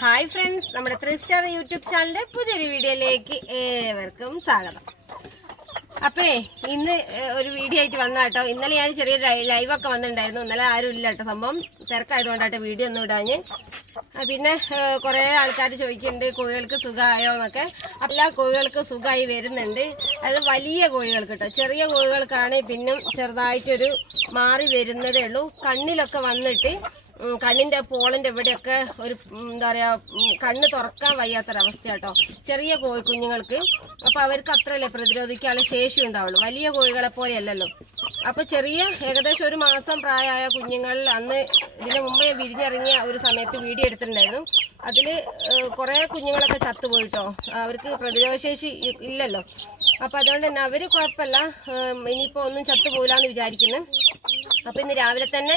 Hi friends, നമ്മുടെ 3 star YouTube ചാനലിന്റെ പുതിയൊരു വീഡിയോയിലേക്ക് ഏവർക്കും സ്വാഗതം. അപ്പോഴേ ഇന്ന് ഒരു വീഡിയോ ആയിട്ട് വന്ന കേട്ടോ. ഇന്നലെ ഞാൻ ചെറിയൊരു ലൈവൊക്കെ വന്നിട്ടുണ്ടായിരുന്നു. ഇന്നലെ ആരും ഇല്ല കേട്ടോ, സംഭവം തിരക്കായതുകൊണ്ടാട്ടോ വീഡിയോ ഒന്നും ഇടാഞ്ഞ്. പിന്നെ കുറേ ആൾക്കാർ ചോദിക്കുന്നുണ്ട് കോഴികൾക്ക് സുഖമായോ എന്നൊക്കെ. എല്ലാ കോഴികൾക്കും സുഖമായി വരുന്നുണ്ട്. അത് വലിയ കോഴികൾക്ക് കേട്ടോ. ചെറിയ കോഴികൾക്കാണ് പിന്നും ചെറുതായിട്ടൊരു മാറി വരുന്നതേ ഉള്ളൂ. കണ്ണിലൊക്കെ വന്നിട്ട് കണ്ണിൻ്റെ പോളിൻ്റെ ഇവിടെയൊക്കെ ഒരു എന്താ പറയുക, കണ്ണ് തുറക്കാൻ വയ്യാത്തൊരവസ്ഥ കേട്ടോ ചെറിയ കുഞ്ഞുങ്ങൾക്ക്. അപ്പോൾ അവർക്ക് അത്രയല്ലേ പ്രതിരോധിക്കാനുള്ള ശേഷി ഉണ്ടാവുള്ളൂ, വലിയ കോഴികളെ പോലെയല്ലല്ലോ. അപ്പോൾ ചെറിയ ഏകദേശം 1 മാസം പ്രായമായ കുഞ്ഞുങ്ങൾ അന്ന് ഇതിന് മുമ്പേ വിരിഞ്ഞിറങ്ങിയ ഒരു സമയത്ത് വീഡിയോ എടുത്തിട്ടുണ്ടായിരുന്നു. അതിൽ കുറേ കുഞ്ഞുങ്ങളൊക്കെ ചത്തുപോയിട്ടോ, അവർക്ക് പ്രതിരോധശേഷി ഇല്ലല്ലോ. അപ്പോൾ അതുകൊണ്ട് തന്നെ അവർ കുഴപ്പമില്ല, ഇനിയിപ്പോൾ ഒന്നും ചത്തുപോയില്ല എന്ന് വിചാരിക്കുന്നു. അപ്പോൾ ഇന്ന് രാവിലെ തന്നെ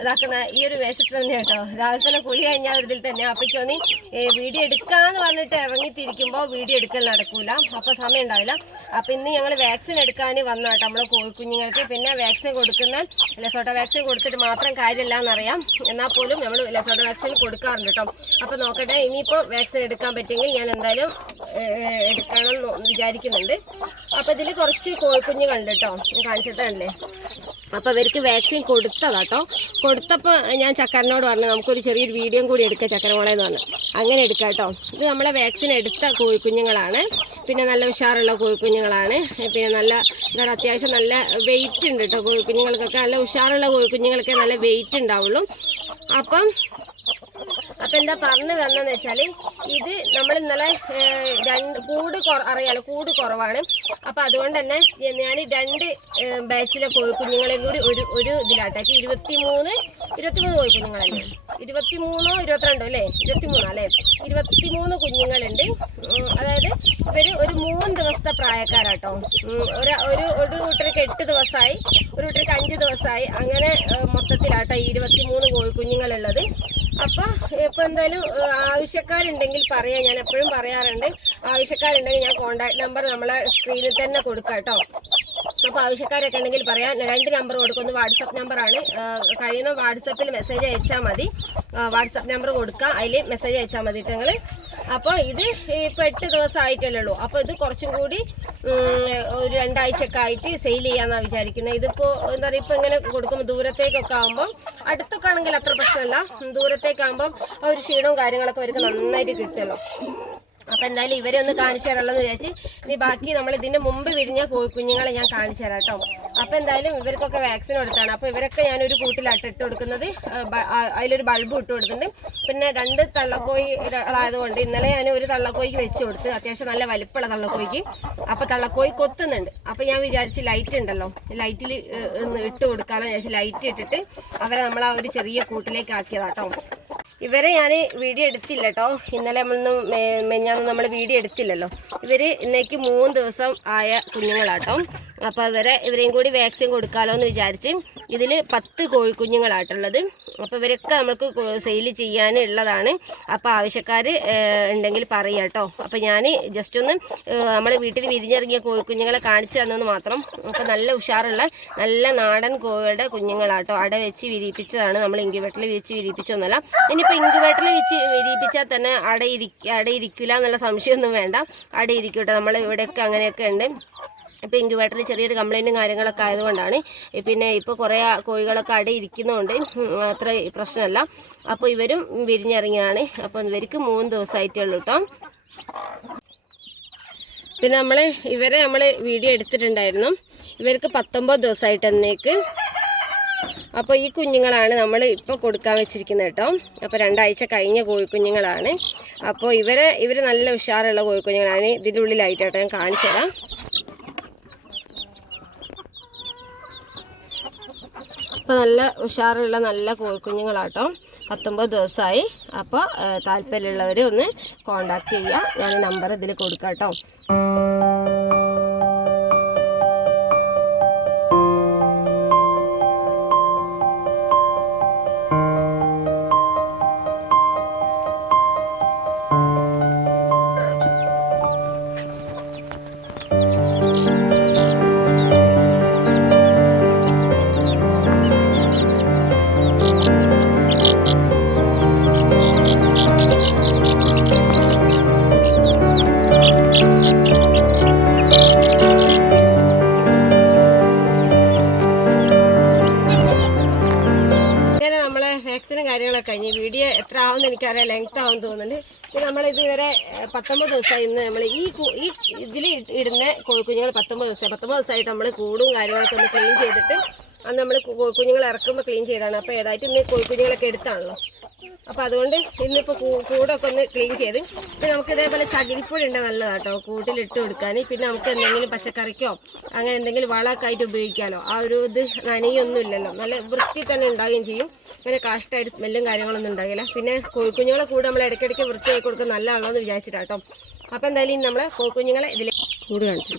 ഇതാക്കുന്ന ഈ ഒരു വേഷത്തിൽ തന്നെ കേട്ടോ, രാവിലെ തന്നെ കുളി കഴിഞ്ഞാൽ ഒരു ഇതിൽ തന്നെ. അപ്പോഴേക്കൊന്ന് വീഡിയോ എടുക്കാമെന്ന് പറഞ്ഞിട്ട് ഇറങ്ങിത്തിരിക്കുമ്പോൾ വീഡിയോ എടുക്കൽ നടക്കൂല, അപ്പോൾ സമയം ഉണ്ടാവില്ല. അപ്പോൾ ഇന്ന് ഞങ്ങൾ വാക്സിൻ എടുക്കാൻ വന്ന കേട്ടോ നമ്മളെ കോഴിക്കുഞ്ഞുങ്ങൾക്ക്. പിന്നെ വാക്സിൻ കൊടുക്കുന്ന ലെസോട്ട വാക്സിൻ കൊടുത്തിട്ട് മാത്രം കാര്യമില്ല എന്നറിയാം, എന്നാൽ പോലും നമ്മൾ ലെസോട്ട വാക്സിൻ കൊടുക്കാറുണ്ട് കേട്ടോ. അപ്പോൾ നോക്കട്ടെ, ഇനിയിപ്പോൾ വാക്സിൻ എടുക്കാൻ പറ്റുമെങ്കിൽ ഞാൻ എന്തായാലും എടുക്കണം എന്ന് വിചാരിക്കുന്നുണ്ട്. അപ്പോൾ ഇതിൽ കുറച്ച് കോഴിക്കുഞ്ഞുങ്ങളുണ്ട് കേട്ടോ, കാണിച്ചിട്ടല്ലേ. അപ്പോൾ അവർക്ക് വാക്സിൻ കൊടുത്തതാട്ടോ. കൊടുത്തപ്പോൾ ഞാൻ ചക്കരനോട് പറഞ്ഞു നമുക്കൊരു ചെറിയൊരു വീഡിയോ കൂടി എടുക്കാം ചക്കരമോളെന്ന് പറഞ്ഞു. അങ്ങനെ എടുക്കാം കേട്ടോ. ഇത് നമ്മളെ വാക്സിൻ എടുത്ത കോഴിക്കുഞ്ഞുങ്ങളാണ്. പിന്നെ നല്ല ഉഷാറുള്ള കോഴിക്കുഞ്ഞുങ്ങളാണ്. പിന്നെ നല്ല എന്താ പറയുക, അത്യാവശ്യം നല്ല വെയിറ്റ് ഉണ്ട് കേട്ടോ കോഴിക്കുഞ്ഞുങ്ങൾക്കൊക്കെ. നല്ല ഉഷാറുള്ള കോഴിക്കുഞ്ഞുങ്ങൾക്ക് നല്ല വെയിറ്റ് ഉണ്ടാവുള്ളൂ. അപ്പം എന്താ പറഞ്ഞു വന്നതെന്ന് വെച്ചാൽ, ഇത് നമ്മൾ ഇന്നലെ അറിയാലോ കൂട് കുറവാണ്. അപ്പോൾ അതുകൊണ്ട് തന്നെ ഞാൻ 2 ബാച്ചിലെ കോഴിക്കുഞ്ഞുങ്ങളെയും കൂടി ഒരു ഇതിലാട്ടാക്കി 23 കോഴിക്കുഞ്ഞുങ്ങളല്ലേ, 23 22 അല്ലേ, 23 അല്ലേ, 23 കുഞ്ഞുങ്ങളുണ്ട്. അതായത് ഇവർ ഒരു 3 ദിവസത്തെ പ്രായക്കാരാട്ടോ. ഒരു കൂട്ടർക്ക് 8 ദിവസമായി, ഒരു കൂട്ടർക്ക് 5 ദിവസമായി, അങ്ങനെ മൊത്തത്തിലാട്ടോ 23 കോഴിക്കുഞ്ഞുങ്ങളുള്ളത്. അപ്പോൾ ഇപ്പോൾ എന്തായാലും ആവശ്യക്കാരുണ്ടെങ്കിൽ പറയാം, ഞാൻ എപ്പോഴും പറയാറുണ്ട്, ആവശ്യക്കാരുണ്ടെങ്കിൽ ഞാൻ കോൺടാക്ട് നമ്പർ നമ്മളെ സ്ക്രീനിൽ തന്നെ കൊടുക്കാം കേട്ടോ. അപ്പോൾ ആവശ്യക്കാരൊക്കെ ഉണ്ടെങ്കിൽ പറയാം. 2 നമ്പർ കൊടുക്കും, ഒന്ന് വാട്സപ്പ് നമ്പറാണ്, കഴിയുന്ന വാട്സപ്പിൽ മെസ്സേജ് അയച്ചാൽ മതി. വാട്സപ്പ് നമ്പർ കൊടുക്കുക, അതിൽ മെസ്സേജ് അയച്ചാൽ മതി നിങ്ങൾ. അപ്പോൾ ഇത് ഇപ്പോൾ 8 ദിവസമായിട്ടല്ലേ ഉള്ളൂ. അപ്പോൾ ഇത് കുറച്ചും കൂടി ഒരു 2 ആഴ്ചയൊക്കെ ആയിട്ട് സെയിൽ ചെയ്യാമെന്നാണ് വിചാരിക്കുന്നത്. ഇതിപ്പോൾ എന്താ പറയുക, ഇപ്പോൾ ഇങ്ങനെ കൊടുക്കുമ്പോൾ ദൂരത്തേക്കൊക്കെ ആകുമ്പോൾ, അടുത്തൊക്കെ ആണെങ്കിൽ അത്ര പ്രശ്നമല്ല, ദൂരത്തേക്കാകുമ്പം ഒരു ക്ഷീണവും കാര്യങ്ങളൊക്കെ അവർക്ക് നന്നായിട്ട് കിട്ടുമല്ലോ. അപ്പോൾ എന്തായാലും ഇവരെ ഒന്ന് കാണിച്ചു തരാമല്ലോ എന്ന് വിചാരിച്ച് ഇനി ബാക്കി നമ്മൾ ഇതിൻ്റെ മുമ്പ് വിരിഞ്ഞ കോഴിക്കുഞ്ഞുങ്ങളെ ഞാൻ കാണിച്ചു തരാം കേട്ടോ. അപ്പോൾ എന്തായാലും ഇവർക്കൊക്കെ വാക്സിൻ കൊടുത്താണ്. അപ്പോൾ ഇവരൊക്കെ ഞാനൊരു കൂട്ടിലാട്ട് ഇട്ട് കൊടുക്കുന്നത്. അതിലൊരു ബൾബ് ഇട്ട് കൊടുത്തിട്ടുണ്ട്. പിന്നെ 2 തള്ളക്കോഴികളായതുകൊണ്ട് ഇന്നലെ ഞാൻ ഒരു തള്ളക്കോഴിക്ക് വെച്ച് കൊടുത്ത്, അത്യാവശ്യം നല്ല വലിപ്പമുള്ള തള്ളക്കോഴിക്ക്. അപ്പോൾ തള്ളക്കോഴി കൊത്തുന്നുണ്ട്. അപ്പോൾ ഞാൻ വിചാരിച്ച് ലൈറ്റ് ഉണ്ടല്ലോ, ലൈറ്റിൽ ഇട്ട് കൊടുക്കാമെന്ന് വിചാരിച്ച് ലൈറ്റ് ഇട്ടിട്ട് അവരെ നമ്മൾ ആ ഒരു ചെറിയ കൂട്ടിലേക്ക് ആക്കിയതാട്ടോ. ഇവരെ ഞാൻ വീഡിയോ എടുത്തില്ല കേട്ടോ, ഇന്നലെ നമ്മളൊന്നും മെഞ്ഞാന്നും നമ്മൾ വീഡിയോ എടുത്തില്ലല്ലോ. ഇവർ ഇന്നേക്ക് 3 ദിവസം ആയ കുഞ്ഞുങ്ങളാട്ടോ. അപ്പോൾ ഇവരെയും കൂടി വാക്സിൻ കൊടുക്കാമല്ലോ എന്ന് വിചാരിച്ച് ഇതിൽ 10 കോഴിക്കുഞ്ഞുങ്ങളായിട്ടുള്ളത്. അപ്പോൾ ഇവരൊക്കെ നമുക്ക് സെയിൽ ചെയ്യാനുള്ളതാണ്. അപ്പോൾ ആവശ്യക്കാർ ഉണ്ടെങ്കിൽ പറയുക കേട്ടോ. അപ്പോൾ ഞാൻ ജസ്റ്റ് ഒന്ന് നമ്മുടെ വീട്ടിൽ വിരിഞ്ഞിറങ്ങിയ കോഴിക്കുഞ്ഞുങ്ങളെ കാണിച്ചു തന്നെന്ന് മാത്രം. അപ്പോൾ നല്ല ഉഷാറുള്ള നല്ല നാടൻ കോഴികളുടെ കുഞ്ഞുങ്ങളാട്ടോ. അട വെച്ച് വിരിയിപ്പിച്ചതാണ്, നമ്മൾ ഇൻക്യുബേറ്ററിൽ വെച്ച് വിരിയിപ്പിച്ചൊന്നുമല്ല. ഇനിയിപ്പോൾ ഇൻക്യുബേറ്ററിൽ വെച്ച് വിരിയിപ്പിച്ചാൽ തന്നെ അടയിരിക്കില്ല എന്നുള്ള സംശയമൊന്നും വേണ്ട, അടയിരിക്കും കേട്ടോ. നമ്മൾ ഇവിടെയൊക്കെ അങ്ങനെയൊക്കെ ഉണ്ട്. ഇപ്പോൾ ഇൻക്യുബേറ്ററിൽ ചെറിയൊരു കംപ്ലൈൻറ്റും കാര്യങ്ങളൊക്കെ ആയതുകൊണ്ടാണ്. പിന്നെ ഇപ്പോൾ കുറേ കോഴികളൊക്കെ അടയിരിക്കുന്നതുകൊണ്ട് അത്ര പ്രശ്നമല്ല. അപ്പോൾ ഇവരും വിരിഞ്ഞിറങ്ങിയാണ്. അപ്പോൾ ഇവർക്ക് 3 ദിവസമായിട്ടേ ഉള്ളൂ കേട്ടോ. പിന്നെ ഇവരെ നമ്മൾ വീഡിയോ എടുത്തിട്ടുണ്ടായിരുന്നു. ഇവർക്ക് 19 ദിവസമായിട്ട് എന്നേക്ക്. അപ്പോൾ ഈ കുഞ്ഞുങ്ങളാണ് നമ്മൾ ഇപ്പോൾ കൊടുക്കാൻ വെച്ചിരിക്കുന്നത് കേട്ടോ. അപ്പോൾ 2 ആഴ്ച കഴിഞ്ഞ കോഴിക്കുഞ്ഞുങ്ങളാണ്. അപ്പോൾ ഇവർ നല്ല ഉഷാറുള്ള കോഴിക്കുഞ്ഞുങ്ങളാണ്. ഇതിൻ്റെ ഉള്ളിലായിട്ട് കേട്ടോ ഞാൻ കാണിച്ചു തരാം. അപ്പോൾ നല്ല ഉഷാറുള്ള നല്ല കോഴിക്കുഞ്ഞുങ്ങളാട്ടോ, 19 ദിവസമായി. അപ്പോൾ താല്പര്യമുള്ളവർ ഒന്ന് കോണ്ടാക്ട് ചെയ്യുക, ഞാൻ നമ്പർ ഇതിൽ കൊടുക്കാം കേട്ടോ. വീഡിയോ എത്ര ആവുമെന്ന് എനിക്കറിയാം, ലെങ്ത് ആവും തോന്നുന്നുണ്ട്. പിന്നെ നമ്മളിതുവരെ 19 ദിവസമായി ഇന്ന് നമ്മൾ ഈ ഇതിൽ ഇടുന്ന കോഴിക്കുഞ്ഞുങ്ങൾ 19 ദിവസമായിട്ട് നമ്മൾ കൂടും കാര്യങ്ങളൊക്കെ ഒന്ന് ക്ലീൻ ചെയ്തിട്ട് അന്ന് നമ്മൾ കോഴിക്കുഞ്ഞുങ്ങൾ ഇറക്കുമ്പോൾ ക്ലീൻ ചെയ്തതാണ്. അപ്പോൾ ഏതായിട്ട് ഇന്ന് കോഴിക്കുഞ്ഞുങ്ങളൊക്കെ എടുത്താണല്ലോ. അപ്പോൾ അതുകൊണ്ട് ഇന്നിപ്പോൾ കൂടൊക്കെ ഒന്ന് ക്ലീൻ ചെയ്ത് പിന്നെ നമുക്ക് ഇതേപോലെ ചകിരിപ്പൊടി ഉണ്ട് നല്ലതാട്ടോ കൂട്ടിലിട്ട് കൊടുക്കാൻ. പിന്നെ നമുക്ക് എന്തെങ്കിലും പച്ചക്കറിക്കോ അങ്ങനെ എന്തെങ്കിലും വളമൊക്കെ ആയിട്ട് ഉപയോഗിക്കാമല്ലോ. ആ ഒരു ഇത് നനയൊന്നും ഇല്ലല്ലോ, നല്ല വൃത്തി തന്നെ ഉണ്ടാവുകയും ചെയ്യും. അങ്ങനെ കാഷ്ടായിട്ട് സ്മെല്ലും കാര്യങ്ങളൊന്നും ഉണ്ടാകില്ല. പിന്നെ കോഴിക്കുഞ്ഞുങ്ങളെ കൂടെ നമ്മൾ ഇടയ്ക്കിടയ്ക്ക് വൃത്തിയാക്കി കൊടുക്കുക നല്ലതാണല്ലോ എന്ന് വിചാരിച്ചിട്ടാട്ടോ. അപ്പോൾ എന്തായാലും ഇനി നമ്മൾ കോഴിക്കുഞ്ഞുങ്ങളെ ഇതിൽ കൂട് കാണിച്ചു.